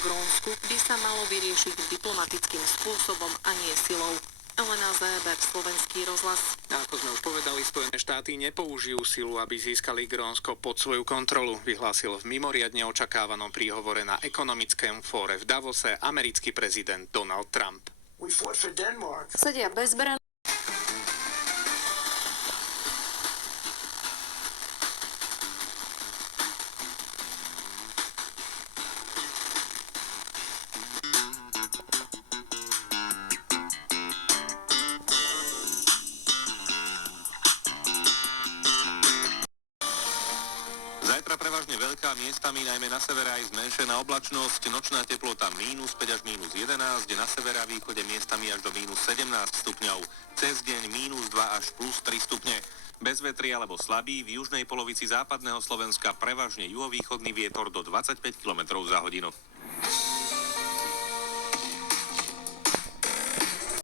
v Grónsku by sa malo vyriešiť diplomatickým spôsobom a nie silou. Elena Zéber, Slovenský rozhlas. Ako sme už povedali, Spojené štáty nepoužijú silu, aby získali Grónsko pod svoju kontrolu, vyhlásil v mimoriadne očakávanom príhovore na ekonomickom fóre v Davose americký prezident Donald Trump. Sedia bez zbraní. Zajtra prevažne veľká, miestami najmä na severe aj zmenšená oblačnosť, nočná teplota -5 až -11, na severe a východe miestami až do -17 stupňov. Cez deň -2 až +3 stupne. Bez vetri alebo slabý, v južnej polovici západného Slovenska prevažne juhovýchodný vietor do 25 km za hodinu.